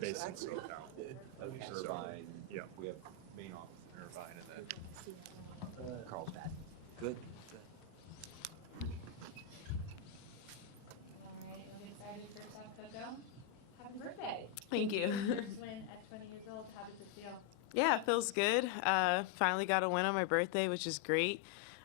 basically now. Okay. So, Irvine. yeah. We have main office in Irvine and then Carlsbad. Good. All right, I'm excited. First off, Coco, happy birthday. Thank you. First win at 20 years old. How does it feel? Yeah, it feels good. Finally got a win on my birthday, which is great.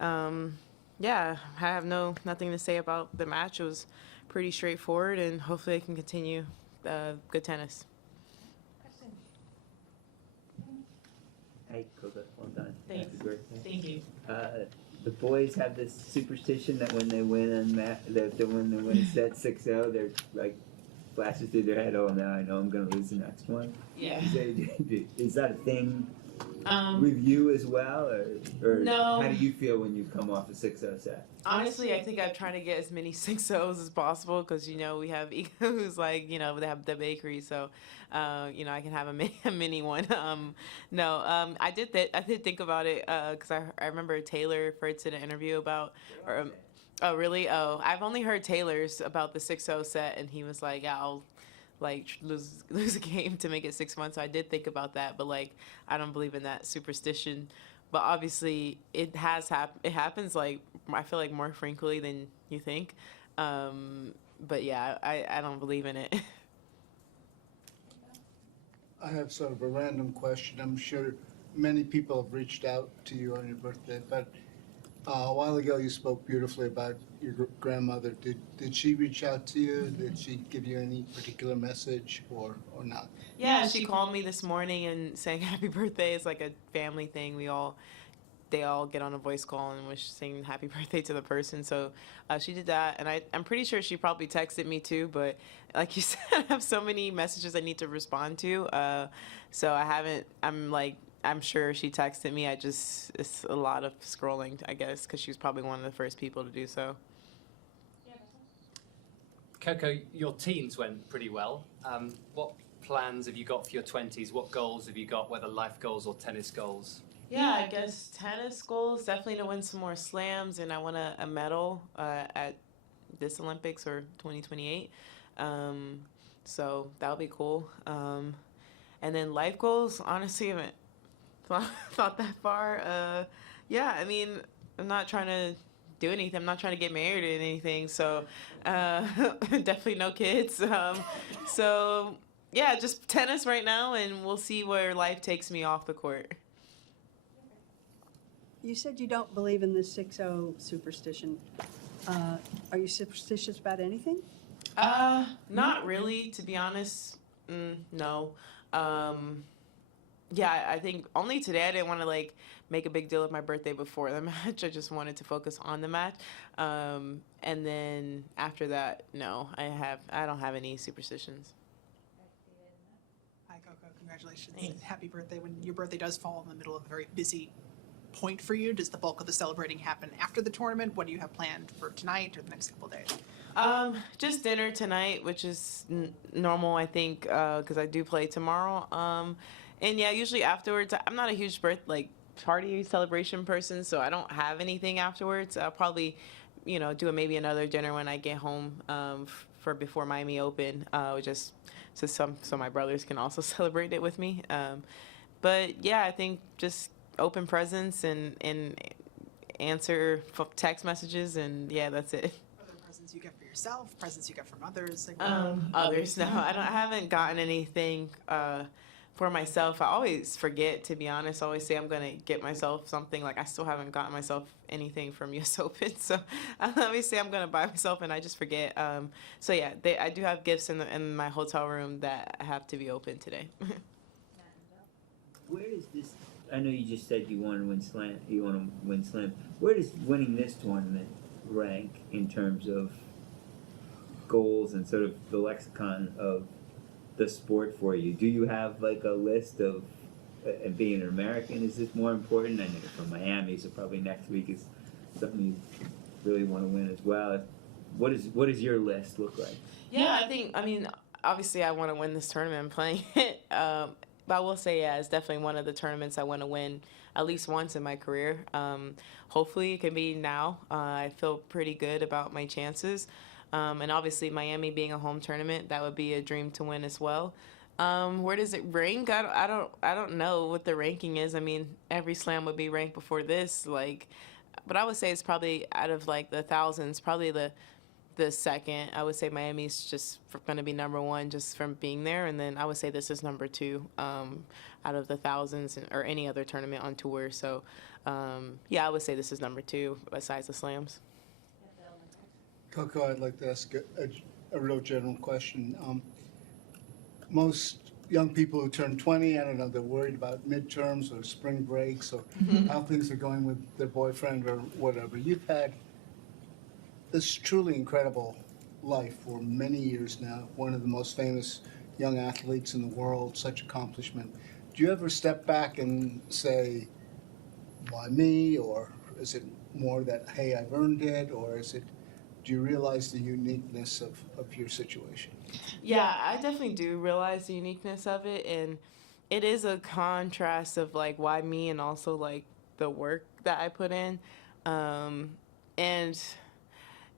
Yeah, I have nothing to say about the match. It was pretty straightforward, and hopefully I can continue good tennis. Question. Hey, Coco, well done. Thanks. Happy birthday. Thank you. The boys have this superstition that when they win when they win a set 6-0, they're like flashes through their head. Oh no, I know I'm gonna lose the next one. Yeah. Is that a thing Um, with you as well, or No. how do you feel when you come off a 6-0 set? Honestly, I think I'm trying to get as many 6-0s as possible because, we have Ego who's like, they have the bakery. So, I can have a mini one. I did think about it because I remember Taylor referred to the interview about, oh, really? Oh, I've only heard Taylor's about the 6-0 set, and he was like, yeah, I'll lose a game to make it 6-1. So I did think about that, but I don't believe in that superstition. But obviously, it happens I feel like more frequently than you think. But yeah, I don't believe in it. I have sort of a random question. I'm sure many people have reached out to you on your birthday, but a while ago you spoke beautifully about your grandmother. Did she reach out to you? Did she give you any particular message or not? Yeah, she called me this morning and saying happy birthday. It's like a family thing. They all get on a voice call and saying happy birthday to the person. So she did that, and I'm pretty sure she probably texted me too. But like you said, I have so many messages I need to respond to. So I haven't. I'm sure she texted me. It's a lot of scrolling, I guess, because she was probably one of the first people to do so. Yeah, Coco, your teens went pretty well. What plans have you got for your 20s? What goals have you got, whether life goals or tennis goals? Yeah, I guess tennis goals, definitely to win some more slams, and I want a medal at this Olympics or 2028. So that would be cool. And then life goals, honestly, I haven't thought that far. Yeah, I mean, I'm not trying to do anything. I'm not trying to get married or anything. So definitely no kids. So yeah, just tennis right now, and we'll see where life takes me off the court. You said you don't believe in the 6-0 superstition. Are you superstitious about anything? Not really, to be honest. No. Yeah, I think only today I didn't want to make a big deal of my birthday before the match. I just wanted to focus on the match. And then after that, no, I don't have any superstitions. Hi, Coco. Congratulations. Thanks. Happy birthday. When your birthday does fall in the middle of a very busy point for you, does the bulk of the celebrating happen after the tournament? What do you have planned for tonight or the next couple of days? Just dinner tonight, which is normal, I think, because I do play tomorrow. And yeah, usually afterwards, I'm not a huge party celebration person, so I don't have anything afterwards. I'll probably, do maybe another dinner when I get home for before Miami Open, just so my brothers can also celebrate it with me. But yeah, I think just open presents and answer text messages, and yeah, that's it. Are there presents you get for yourself, presents you get from others? Others, no, I haven't gotten anything for myself. I always forget, to be honest. I always say I'm gonna get myself something. I still haven't gotten myself anything from US Open, so I always say I'm gonna buy myself, and I just forget. So yeah, I do have gifts in my hotel room that have to be open today. Where is this? I know you just said you want to win slam. You want to win slam. Where does winning this tournament rank in terms of goals and sort of the lexicon of the sport for you? Do you have a list of being an American? Is this more important? I know you're from Miami, so probably next week is something you really want to win as well. What does your list look like? Yeah, obviously I want to win this tournament. I'm playing it. But I will say, yeah, it's definitely one of the tournaments I want to win at least once in my career. Hopefully it can be now. I feel pretty good about my chances. And obviously Miami being a home tournament, that would be a dream to win as well. Where does it rank? I don't know what the ranking is. I mean, every slam would be ranked before this, like, but I would say it's probably out of like the thousands, probably the second. I would say Miami's just going to be number one just from being there, and then I would say this is number two out of the thousands or any other tournament on tour. So, yeah, I would say this is number two besides the slams. Coco, I'd like to ask a real general question. Most young people who turn 20, I don't know, they're worried about midterms or spring breaks or how things are going with their boyfriend or whatever. You've had this truly incredible life for many years now, one of the most famous young athletes in the world, such accomplishment. Do you ever step back and say, why me? Or is it more that, hey, I've earned it? Or is it, do you realize the uniqueness of your situation? Yeah, I definitely do realize the uniqueness of it, and it is a contrast of like why me and also like the work that I put in. And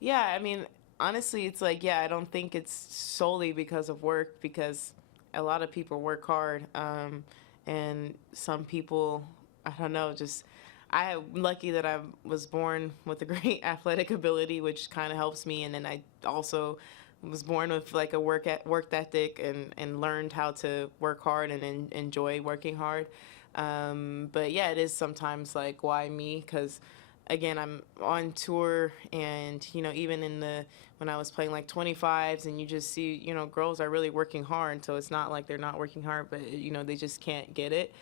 yeah, I mean, honestly, it's like, yeah, I don't think it's solely because of work, because a lot of people work hard, and some people, I don't know, just I'm lucky that I was born with a great athletic ability, which kind of helps me, and then I also was born with like a work ethic and learned how to work hard and enjoy working hard. But yeah, it is sometimes like, why me? Because again, I'm on tour, and you know, even when I was playing like 25s, and you just see, you know, girls are really working hard. So it's not like they're not working hard, but you know, they just can't get it.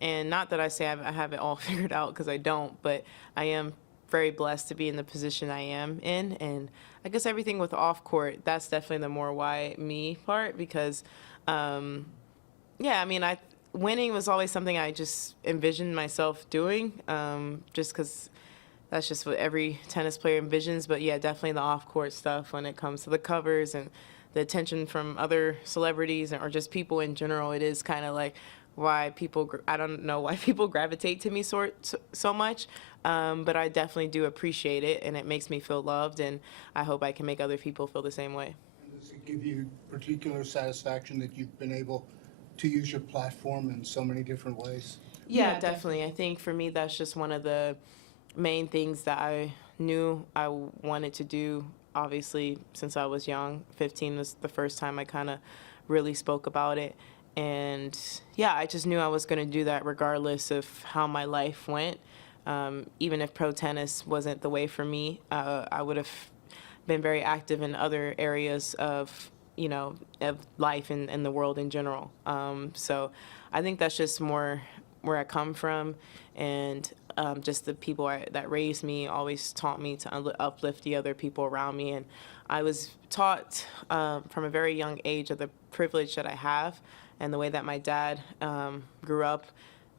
And not that I say I have it all figured out, because I don't, but I am very blessed to be in the position I am in. And I guess everything with off court, that's definitely the more why me part, because yeah, I mean, winning was always something I just envisioned myself doing, just because that's just what every tennis player envisions. But yeah, definitely the off court stuff when it comes to the covers and the attention from other celebrities or just people in general, it is kind of like why people, I don't know why people gravitate to me so much, but I definitely do appreciate it, and it makes me feel loved, and I hope I can make other people feel the same way. And does it give you particular satisfaction that you've been able to use your platform in so many different ways? Yeah, definitely. I think for me, that's just one of the main things that I knew I wanted to do, obviously, since I was young. 15 was the first time I kind of really spoke about it. And yeah, I just knew I was going to do that regardless of how my life went. Even if pro tennis wasn't the way for me, I would have been very active in other areas of, you know, of life and the world in general. So I think that's just more where I come from, and just the people that raised me always taught me to uplift the other people around me. And I was taught from a very young age of the privilege that I have, and the way that my dad grew up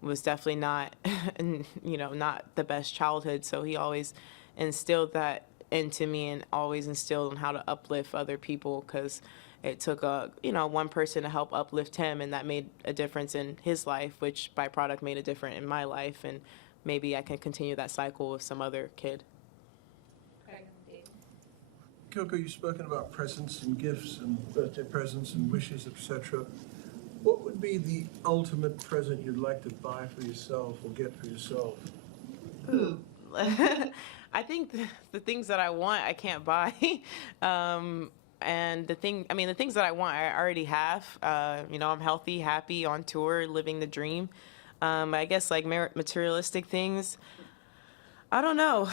was definitely not, you know, not the best childhood. So he always instilled that into me, and always instilled on how to uplift other people, because it took one person to help uplift him, and that made a difference in his life, which by product made a difference in my life, and maybe I can continue that cycle with some other kid. Coco, you've spoken about presents and gifts and birthday presents and wishes, etc. What would be the ultimate present you'd like to buy for yourself or get for yourself? Ooh. I think the things that I want, I can't buy. And the things that I want, I already have. I'm healthy, happy, on tour, living the dream. I guess like materialistic things, I don't know.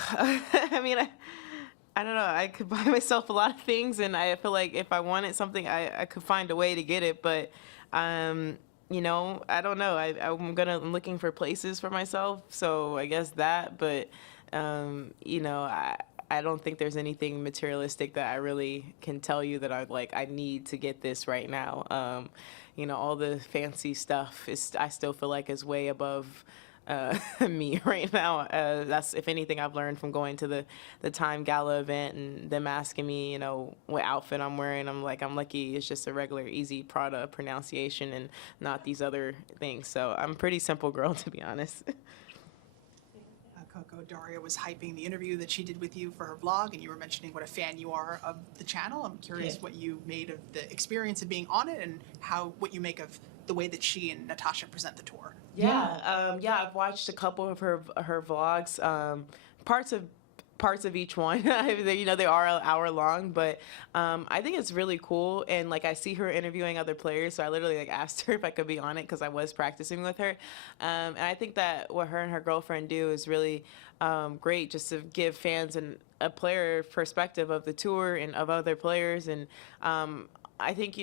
I don't know. I could buy myself a lot of things, and I feel like if I wanted something, I could find a way to get it. But, I don't know. I'm looking for places for myself, so I guess that. But, I don't think there's anything materialistic that I really can tell you that I need to get this right now. All the fancy stuff I still feel like is way above me right now. That's, if anything, I've learned from going to the Time Gala event and them asking me, what outfit I'm wearing. I'm lucky it's just a regular easy Prada pronunciation and not these other things. So I'm a pretty simple girl, to be honest. Coco, ago, Daria was hyping the interview that she did with you for her vlog, and you were mentioning what a fan you are of the channel. I'm curious Yeah. what you made of the experience of being on it, and what you make of the way that she and Natasha present the tour. Yeah, I've watched a couple of her vlogs, parts of each one. They are an hour long, but I think it's really cool. And like I see her interviewing other players, so I literally like asked her if I could be on it because I was practicing with her. And I think that what her and her girlfriend do is really great, just to give fans a player perspective of the tour and of other players. And I think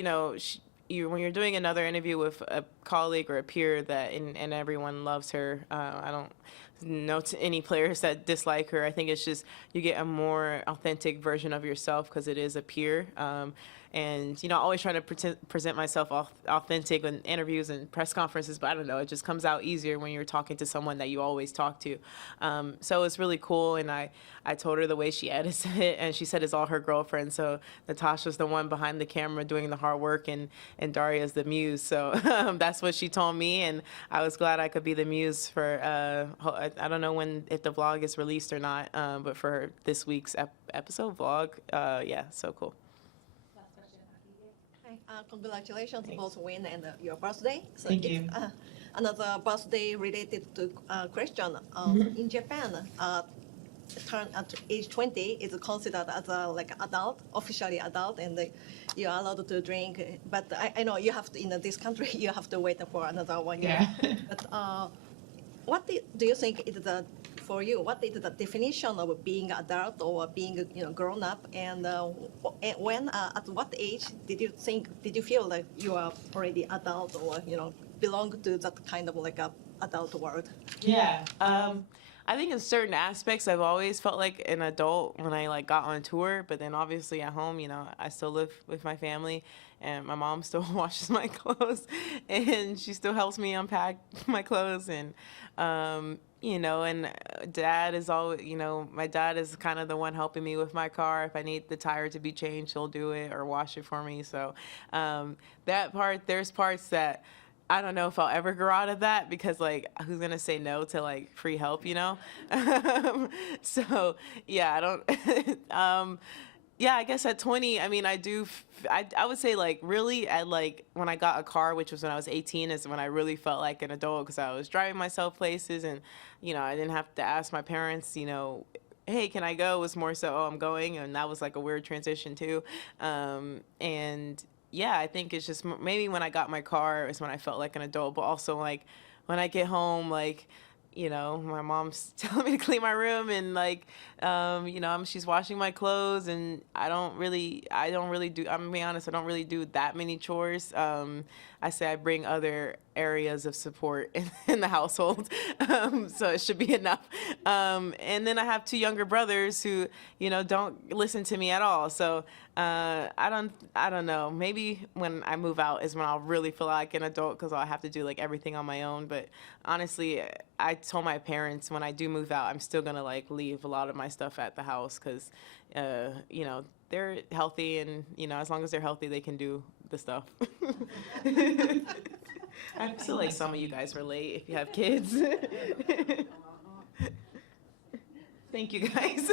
when you're doing another interview with a colleague or a peer and everyone loves her, I don't know any players that dislike her. I think it's just you get a more authentic version of yourself because it is a peer. And always trying to present myself authentic in interviews and press conferences, but I don't know, it just comes out easier when you're talking to someone that you always talk to. So it's really cool, and I told her the way she edits it, and she said it's all her girlfriend. So Natasha's the one behind the camera doing the hard work, and Daria's the muse. So that's what she told me, and I was glad I could be the muse for. I don't know if the vlog is released or not, but for this week's episode vlog, yeah, so cool. Last question. Hi, congratulations both win and your birthday. So Thank it's, you. Another birthday related to Christian. In Japan, turn at age 20 is considered as adult, officially adult, and you are allowed to drink. But I know you have to, in this country, you have to wait for another 1 year. Yeah. But what do you think is for you, what is the definition of being adult or being grown up, and when at what age did you feel like you are already adult or belong to that kind of a adult world? Yeah. I think in certain aspects, I've always felt like an adult when I got on tour, but then obviously at home, I still live with my family, and my mom still washes my clothes, and she still helps me unpack my clothes, and and dad is always, my dad is kind of the one helping me with my car. If I need the tire to be changed, he'll do it or wash it for me. So that part, there's parts that I don't know if I'll ever grow out of that, because who's gonna say no to free help, So yeah, I don't. Yeah, I guess at 20, I mean, I would say really at when I got a car, which was when I was 18, is when I really felt like an adult, because I was driving myself places, and I didn't have to ask my parents, hey, can I go? It was more so, oh, I'm going, and that was a weird transition too. And yeah, I think it's just maybe when I got my car is when I felt like an adult, but also when I get home, my mom's telling me to clean my room, and she's washing my clothes, and I don't really do, I'm gonna be honest, I don't really do that many chores. I say I bring other areas of support in the household, so it should be enough. And then I have two younger brothers who, don't listen to me at all. So I don't know. Maybe when I move out is when I'll really feel like an adult, because I'll have to do everything on my own. But honestly, I told my parents when I do move out, I'm still gonna leave a lot of my stuff at the house, because they're healthy, and as long as they're healthy, they can do the stuff. I feel like some of you guys relate if you have kids. Thank you, guys.